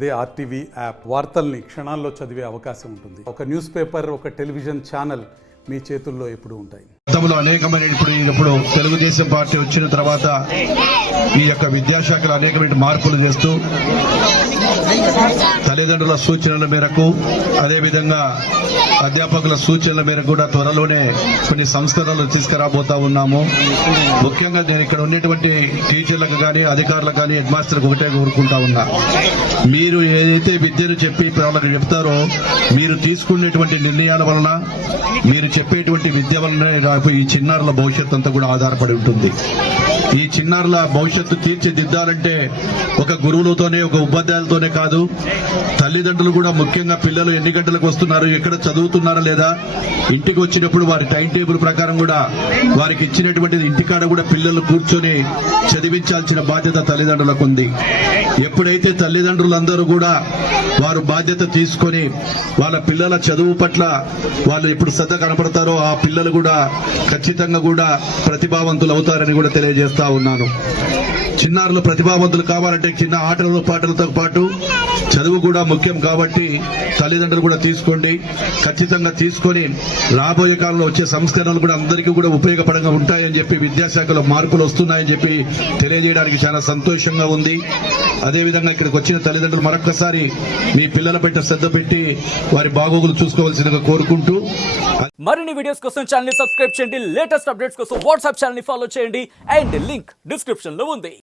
అదే RTV app వార్తల్ని క్షణాల్లో చదివే అవకాశం ఉంటుంది. ఒక న్యూస్ పేపర్, ఒక టెలివిజన్ ఛానల్ మీ చేతుల్లో ఎప్పుడూ ఉంటాయి. గతంలో అనేకమైన ఇప్పుడు తెలుగుదేశం పార్టీ వచ్చిన తర్వాత ఈ యొక్క విద్యాశాఖలో అనేకమైన మార్పులు చేస్తూ తల్లిదండ్రుల సూచనల మేరకు అదేవిధంగా అధ్యాపకుల సూచనల మేరకు కూడా త్వరలోనే కొన్ని సంస్కరణలు తీసుకురాబోతా ఉన్నాము. ముఖ్యంగా నేను ఇక్కడ ఉన్నటువంటి టీచర్లకు కానీ అధికారులకు కానీ హెడ్ మాస్టర్లకు ఒకటే కోరుకుంటా ఉన్నా, మీరు ఏదైతే విద్యను చెప్పి వాళ్ళకి చెప్తారో మీరు తీసుకునేటువంటి నిర్ణయాల వలన, మీరు చెప్పేటువంటి విద్య వలన ఈ చిన్నారుల భవిష్యత్తు అంతా కూడా ఆధారపడి ఉంటుంది. ఈ చిన్నారుల భవిష్యత్తు తీర్చిదిద్దాలంటే ఒక గురువులతోనే, ఒక ఉపాధ్యాయులతోనే కాదు, తల్లిదండ్రులు కూడా ముఖ్యంగా పిల్లలు ఎన్ని గంటలకు వస్తున్నారు, ఎక్కడ చదువుతున్నారా లేదా, ఇంటికి వచ్చినప్పుడు వారి టైం టేబుల్ ప్రకారం కూడా వారికి ఇచ్చినటువంటి ఇంటికాడ కూడా పిల్లలు కూర్చొని చదివించాల్సిన బాధ్యత తల్లిదండ్రులకు ఉంది. ఎప్పుడైతే తల్లిదండ్రులందరూ కూడా వారు బాధ్యత తీసుకొని వాళ్ళ పిల్లల చదువు పట్ల వాళ్ళు ఎప్పుడు శ్రద్ధ కనపడతారో ఆ పిల్లలు కూడా ఖచ్చితంగా కూడా ప్రతిభావంతులు అవుతారని కూడా తెలియజేస్తా ఉన్నాను. చిన్నారులు ప్రతిభావంతులు కావాలంటే చిన్న ఆటలు పాటలతో పాటు చదువు కూడా ముఖ్యం. కాబట్టి తల్లిదండ్రులు కూడా తీసుకోండి, ఖచ్చితంగా తీసుకొని రాబోయే కాలంలో వచ్చే సంస్కరణలు కూడా అందరికీ కూడా ఉపయోగపడంగా ఉంటాయని చెప్పి, విద్యాశాఖలో మార్పులు వస్తున్నాయని చెప్పి తెలియజేయడానికి చాలా సంతోషంగా ఉంది. అదేవిధంగా ఇక్కడికి వచ్చిన తల్లిదండ్రులు మరొకసారి మీ పిల్లల పట్ల శ్రద్ధ పెట్టి వారి బాగోగులు చూసుకోవాల్సిందిగా కోరుకుంటూ, మరిన్ని వీడియోస్ కోసం ఛానల్ ని సబ్స్క్రైబ్ చేయండి. లేటెస్ట్ అప్డేట్స్ కోసం వాట్సాప్ ఛానల్ ని ఫాలో చేయండి. అండ్ లింక్ డిస్క్రిప్షన్ లో ఉంది.